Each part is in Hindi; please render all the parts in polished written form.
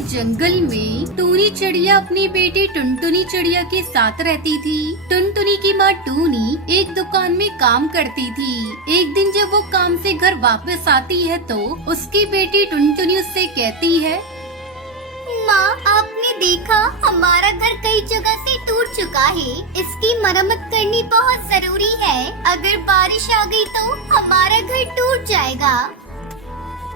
जंगल में टूनी चिड़िया अपनी बेटी टुनटुनी चिड़िया के साथ रहती थी। टुनटुनी की माँ टूनी एक दुकान में काम करती थी। एक दिन जब वो काम से घर वापस आती है तो उसकी बेटी टुनटुनी उससे कहती है, माँ, आपने देखा हमारा घर कई जगह से टूट चुका है। इसकी मरम्मत करनी बहुत जरूरी है। अगर बारिश आ गई तो हमारा घर टूट जाएगा।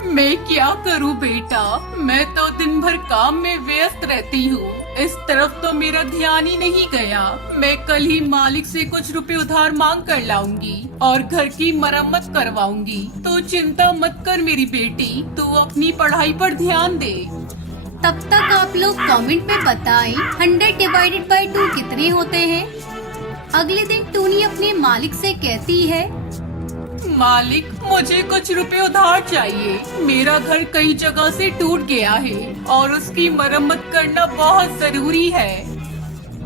मैं क्या करूं बेटा, मैं तो दिन भर काम में व्यस्त रहती हूँ। इस तरफ तो मेरा ध्यान ही नहीं गया। मैं कल ही मालिक से कुछ रुपए उधार मांग कर लाऊंगी और घर की मरम्मत करवाऊंगी। तो चिंता मत कर मेरी बेटी, तू अपनी पढ़ाई पर ध्यान दे। तब तक आप लोग कमेंट में बताएं 100 डिवाइडेड बाय 2 कितने होते हैं। अगले दिन टूनी अपने मालिक से कहती है, मालिक, मुझे कुछ रुपए उधार चाहिए। मेरा घर कई जगह से टूट गया है और उसकी मरम्मत करना बहुत जरूरी है।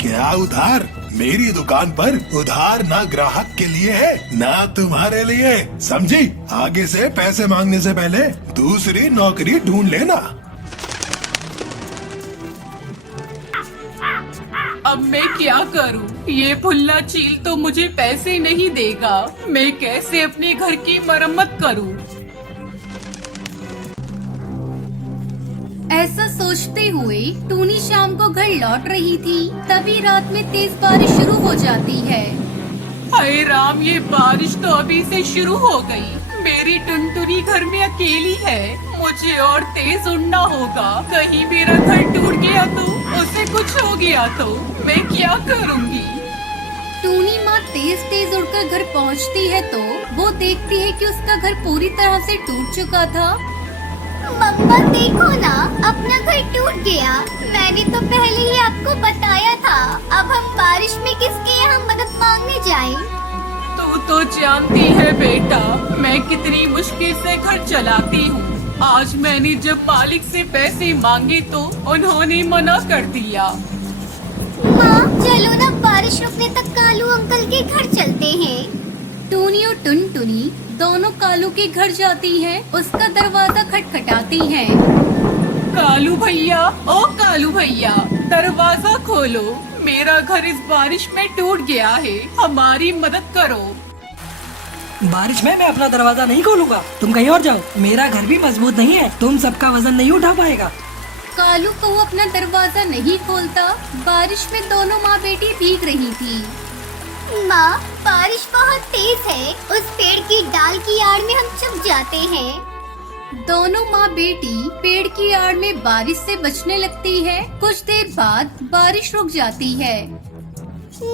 क्या उधार? मेरी दुकान पर उधार ना ग्राहक के लिए है ना तुम्हारे लिए, समझी? आगे से पैसे मांगने से पहले दूसरी नौकरी ढूंढ लेना। अब मैं क्या करूं? ये भुल्ला चील तो मुझे पैसे नहीं देगा। मैं कैसे अपने घर की मरम्मत करूं? ऐसा सोचते हुए टूनी शाम को घर लौट रही थी। तभी रात में तेज बारिश शुरू हो जाती है। हाय राम, ये बारिश तो अभी से शुरू हो गई। मेरी टुनटुनी घर में अकेली है। मुझे और तेज उड़ना होगा। कहीं मेरा घर टूट गया तो, उसे कुछ हो गया तो मैं क्या करूँगी? टूनी माँ तेज उड़कर घर पहुँचती है तो वो देखती है कि उसका घर पूरी तरह से टूट चुका था। मम्मा देखो ना, अपना घर टूट गया। मैंने तो पहले ही आपको बताया था। अब हम बारिश में किसके यहाँ मदद मांगने जाएं? तू तो जानती है बेटा, मैं कितनी मुश्किल से घर चलाती हूँ। आज मैंने जब मालिक से पैसे मांगे तो उन्होंने मना कर दिया। माँ, चलो ना, बारिश रुकने तक कालू अंकल के घर चलते हैं। टूनी और टुनटुनी दोनों कालू के घर जाती हैं। उसका दरवाजा खटखटाती हैं। कालू भैया, ओ कालू भैया, दरवाजा खोलो। मेरा घर इस बारिश में टूट गया है, हमारी मदद करो। बारिश में मैं अपना दरवाजा नहीं खोलूंगा। तुम कहीं और जाओ, मेरा घर भी मजबूत नहीं है। तुम सबका वजन नहीं उठा पाएगा। कालू को वो अपना दरवाजा नहीं खोलता। बारिश में दोनों माँ बेटी भीग रही थी। माँ, बारिश बहुत तेज है। उस पेड़ की डाल की आड़ में हम छुप जाते हैं। दोनों माँ बेटी पेड़ की आड़ में बारिश से बचने लगती है। कुछ देर बाद बारिश रुक जाती है।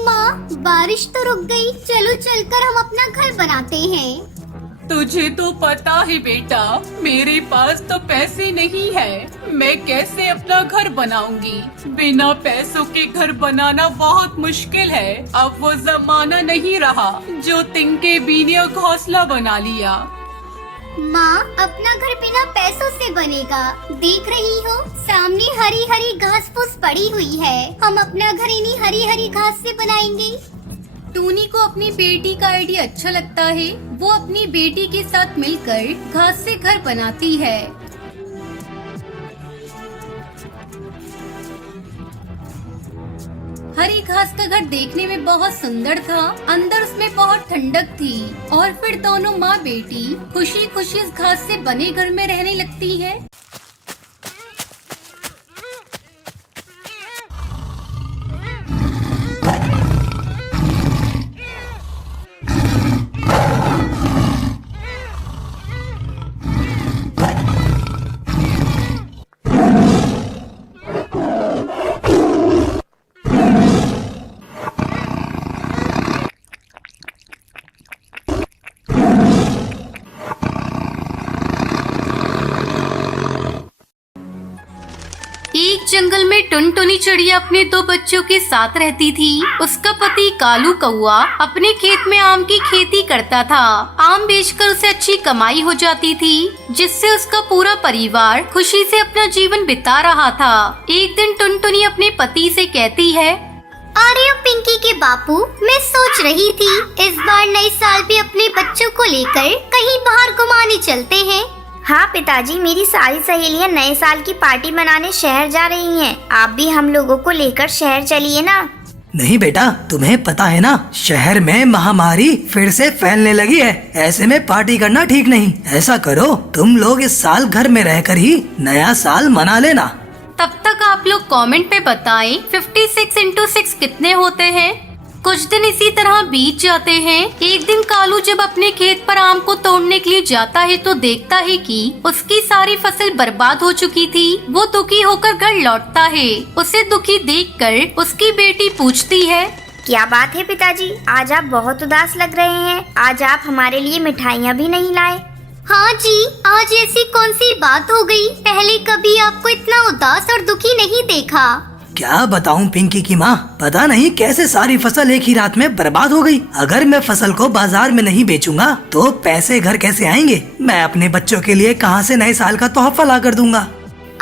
माँ, बारिश तो रुक गई। चलो चलकर हम अपना घर बनाते हैं। तुझे तो पता है बेटा, मेरे पास तो पैसे नहीं है। मैं कैसे अपना घर बनाऊंगी? बिना पैसों के घर बनाना बहुत मुश्किल है। अब वो जमाना नहीं रहा जो तिनके बीने घोंसला बना लिया। माँ, अपना घर बिना पैसों से बनेगा। देख रही हो, सामने हरी हरी घास फूस पड़ी हुई है। हम अपना घर इन्हीं हरी हरी घास से बनाएंगे। टूनी को अपनी बेटी का आइडिया अच्छा लगता है। वो अपनी बेटी के साथ मिलकर घास से घर बनाती है। हरी घास का घर देखने में बहुत सुंदर था। अंदर उसमें बहुत ठंडक थी। और फिर दोनों माँ बेटी खुशी खुशी इस घास से बने घर में रहने लगती है। एक जंगल में टुनटुनी चिड़िया अपने 2 बच्चों के साथ रहती थी। उसका पति कालू कौआ अपने खेत में आम की खेती करता था। आम बेचकर उसे अच्छी कमाई हो जाती थी, जिससे उसका पूरा परिवार खुशी से अपना जीवन बिता रहा था। एक दिन टुनटुनी अपने पति से कहती है, अरे ओ पिंकी के बापू, मैं सोच रही थी इस बार नए साल पे अपने बच्चों को लेकर कहीं बाहर घुमाने चलते हैं। हाँ पिताजी, मेरी सारी सहेलियाँ नए साल की पार्टी मनाने शहर जा रही हैं। आप भी हम लोगों को लेकर शहर चलिए ना। नहीं बेटा, तुम्हें पता है ना, शहर में महामारी फिर से फैलने लगी है। ऐसे में पार्टी करना ठीक नहीं। ऐसा करो, तुम लोग इस साल घर में रहकर ही नया साल मना लेना। तब तक आप लोग कमेंट पे बताएं 56 into 6 कितने होते हैं। कुछ दिन इसी तरह बीत जाते हैं। एक दिन कालू जब अपने खेत पर आम को तोड़ने के लिए जाता है तो देखता है कि उसकी सारी फसल बर्बाद हो चुकी थी। वो दुखी होकर घर लौटता है। उसे दुखी देखकर उसकी बेटी पूछती है, क्या बात है पिताजी, आज आप बहुत उदास लग रहे हैं। आज आप हमारे लिए मिठाइयाँ भी नहीं लाए। हाँ जी, आज ऐसी कौन सी बात हो गई? पहले कभी आपको इतना उदास और दुखी नहीं देखा। क्या बताऊं पिंकी की माँ, पता नहीं कैसे सारी फसल एक ही रात में बर्बाद हो गई। अगर मैं फसल को बाजार में नहीं बेचूंगा तो पैसे घर कैसे आएंगे? मैं अपने बच्चों के लिए कहाँ से नए साल का तोहफा ला कर दूंगा।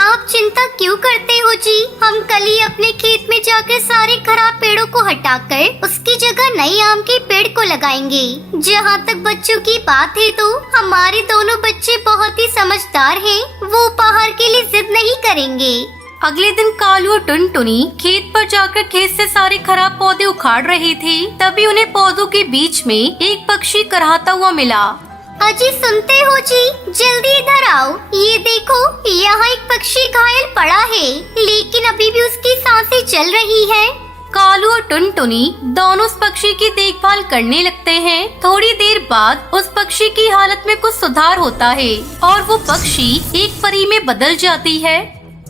आप चिंता क्यों करते हो जी? हम कल ही अपने खेत में जाकर सारे खराब पेड़ों को हटाकर उसकी जगह नए आम के पेड़ को लगाएंगे। जहाँ तक बच्चों की बात है तो हमारे दोनों बच्चे बहुत ही समझदार हैं। वो उपहार के लिए जिद नहीं करेंगे। अगले दिन कालू और टुनटुनी खेत पर जाकर खेत से सारे खराब पौधे उखाड़ रहे थे। तभी उन्हें पौधों के बीच में एक पक्षी कराहता हुआ मिला। अजी सुनते हो जी, जल्दी इधर आओ। ये देखो, यहाँ एक पक्षी घायल पड़ा है, लेकिन अभी भी उसकी सांसें चल रही है। कालू और टुनटुनी दोनों उस पक्षी की देखभाल करने लगते हैं। थोड़ी देर बाद उस पक्षी की हालत में कुछ सुधार होता है और वो पक्षी एक परी में बदल जाती है।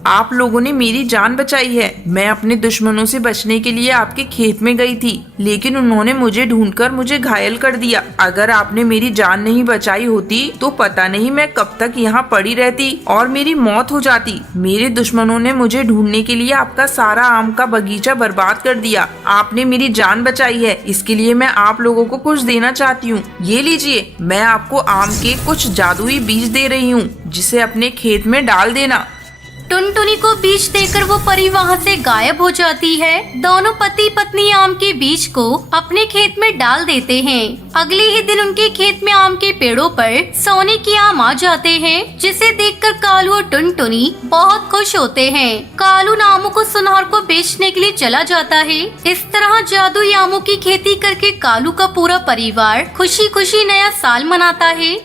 आप लोगों ने मेरी जान बचाई है। मैं अपने दुश्मनों से बचने के लिए आपके खेत में गई थी, लेकिन उन्होंने मुझे ढूंढकर मुझे घायल कर दिया। अगर आपने मेरी जान नहीं बचाई होती तो पता नहीं मैं कब तक यहाँ पड़ी रहती और मेरी मौत हो जाती। मेरे दुश्मनों ने मुझे ढूंढने के लिए आपका सारा आम का बगीचा बर्बाद कर दिया। आपने मेरी जान बचाई है, इसके लिए मैं आप लोगों को कुछ देना चाहती हूँ। ये लीजिए, मैं आपको आम के कुछ जादुई बीज दे रही हूँ, जिसे अपने खेत में डाल देना। टुनटुनी को बीज देकर वो परी वहाँ से गायब हो जाती है। दोनों पति पत्नी आम के बीज को अपने खेत में डाल देते हैं। अगले ही दिन उनके खेत में आम के पेड़ों पर सोने के आम आ जाते हैं, जिसे देखकर कालू और टुनटुनी बहुत खुश होते हैं। कालू आमों को सुनार को बेचने के लिए चला जाता है। इस तरह जादुई आमों की खेती करके कालू का पूरा परिवार खुशी खुशी नया साल मनाता है।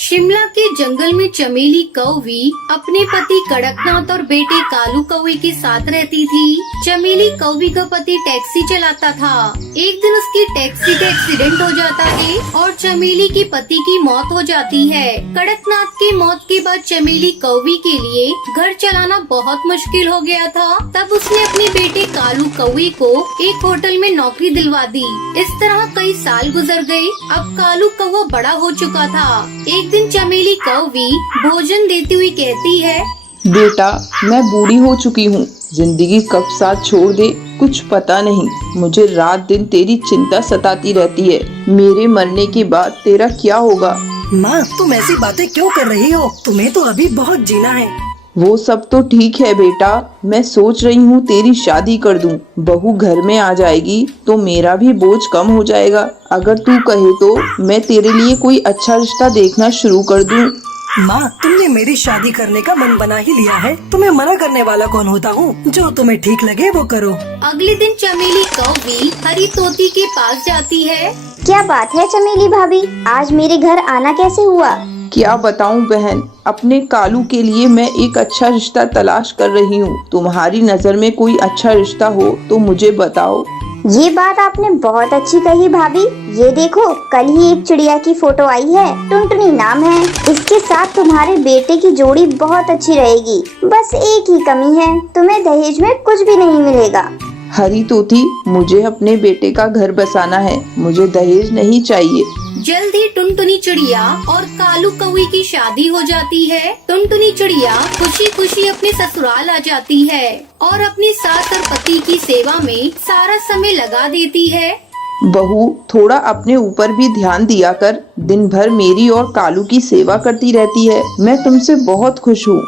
शिमला के जंगल में चमेली कौवी अपने पति कड़कनाथ और बेटे कालू कौवे के साथ रहती थी। चमेली कौवी का पति टैक्सी चलाता था। एक दिन उसकी टैक्सी का एक्सीडेंट हो जाता है और चमेली के पति की मौत हो जाती है। कड़कनाथ की मौत के बाद चमेली कौवी के लिए घर चलाना बहुत मुश्किल हो गया था। तब उसने अपने बेटे कालू कौवे को एक होटल में नौकरी दिलवा दी। इस तरह कई साल गुजर गए। अब कालू कौवा बड़ा हो चुका था। एक दिन चमेली कौवी भोजन देती हुई कहती है, बेटा, मैं बूढ़ी हो चुकी हूँ। जिंदगी कब साथ छोड़ दे कुछ पता नहीं। मुझे रात दिन तेरी चिंता सताती रहती है। मेरे मरने के बाद तेरा क्या होगा? माँ, तुम ऐसी बातें क्यों कर रही हो? तुम्हें तो अभी बहुत जीना है। वो सब तो ठीक है बेटा, मैं सोच रही हूँ तेरी शादी कर दूँ। बहू घर में आ जाएगी तो मेरा भी बोझ कम हो जाएगा। अगर तू कहे तो मैं तेरे लिए कोई अच्छा रिश्ता देखना शुरू कर दूँ। माँ, तुमने मेरी शादी करने का मन बना ही लिया है। तुम्हें मना करने वाला कौन होता हूँ? जो तुम्हें ठीक लगे वो करो। अगले दिन चमेली कौवी हरी तोती के पास जाती है। क्या बात है चमेली भाभी, आज मेरे घर आना कैसे हुआ? क्या बताऊं बहन, अपने कालू के लिए मैं एक अच्छा रिश्ता तलाश कर रही हूँ। तुम्हारी नजर में कोई अच्छा रिश्ता हो तो मुझे बताओ। ये बात आपने बहुत अच्छी कही भाभी। ये देखो, कल ही एक चिड़िया की फोटो आई है, टुनटुनी नाम है। इसके साथ तुम्हारे बेटे की जोड़ी बहुत अच्छी रहेगी। बस एक ही कमी है, तुम्हें दहेज में कुछ भी नहीं मिलेगा। हरी तोती, मुझे अपने बेटे का घर बसाना है, मुझे दहेज नहीं चाहिए। जल्द ही टुनटुनी चिड़िया और कालू कौवे की शादी हो जाती है। टुनटुनी चिड़िया खुशी खुशी अपने ससुराल आ जाती है और अपनी सास और पति की सेवा में सारा समय लगा देती है। बहू, थोड़ा अपने ऊपर भी ध्यान दिया कर। दिन भर मेरी और कालू की सेवा करती रहती है। मैं तुमसे बहुत खुश हूँ।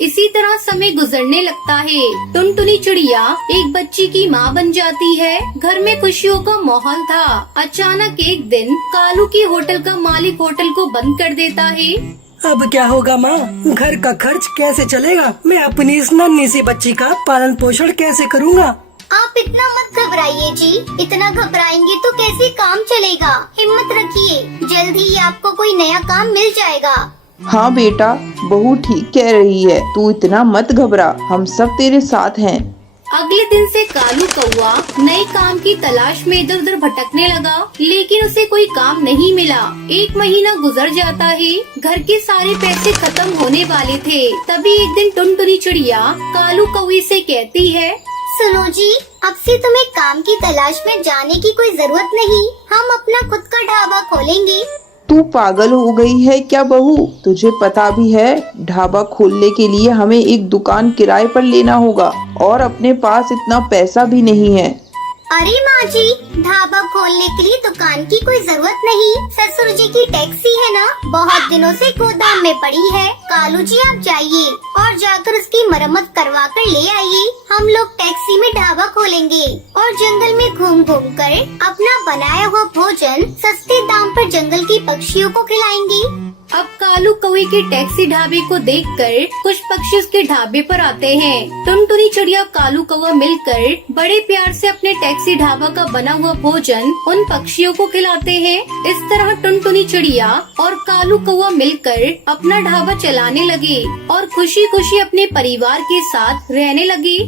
इसी तरह समय गुजरने लगता है। टुनटुनी चिड़िया एक बच्ची की माँ बन जाती है। घर में खुशियों का माहौल था। अचानक एक दिन कालू की होटल का मालिक होटल को बंद कर देता है। अब क्या होगा माँ? घर का खर्च कैसे चलेगा? मैं अपनी इस नन्ही सी बच्ची का पालन पोषण कैसे करूँगा? आप इतना मत घबराइए जी, इतना घबराएंगे तो कैसे काम चलेगा। हिम्मत रखिए, जल्द ही आपको कोई नया काम मिल जाएगा। हाँ बेटा, बहू ठीक कह रही है, तू इतना मत घबरा, हम सब तेरे साथ हैं। अगले दिन से कालू कौआ नए काम की तलाश में इधर उधर भटकने लगा, लेकिन उसे कोई काम नहीं मिला। 1 महीना गुजर जाता है। घर के सारे पैसे खत्म होने वाले थे। तभी एक दिन टुनटुनी चिड़िया कालू कौवे से कहती है, सुनो जी, अब से तुम्हें काम की तलाश में जाने की कोई जरूरत नहीं, हम अपना खुद का ढाबा खोलेंगे। तू पागल हो गई है क्या बहू? तुझे पता भी है ढाबा खोलने के लिए हमें एक दुकान किराए पर लेना होगा और अपने पास इतना पैसा भी नहीं है। अरे माँ जी, ढाबा खोलने के लिए दुकान की कोई जरूरत नहीं। ससुर जी की टैक्सी है ना, बहुत दिनों से गोदाम में पड़ी है। कालू जी आप जाइए और जाकर उसकी मरम्मत करवा कर ले आइए। हम लोग टैक्सी में ढाबा खोलेंगे और जंगल में घूम घूम कर अपना बनाया हुआ भोजन सस्ते दाम पर जंगल के पक्षियों को खिलाएंगे। अब कालू कौवे के टैक्सी ढाबे को देखकर कुछ पक्षी उसके ढाबे पर आते हैं। टुनटुनी चिड़िया कालू कौवा मिलकर बड़े प्यार से अपने टैक्सी ढाबा का बना हुआ भोजन उन पक्षियों को खिलाते हैं। इस तरह टुनटुनी चिड़िया और कालू कौवा मिलकर अपना ढाबा चलाने लगे और खुशी खुशी अपने परिवार के साथ रहने लगे।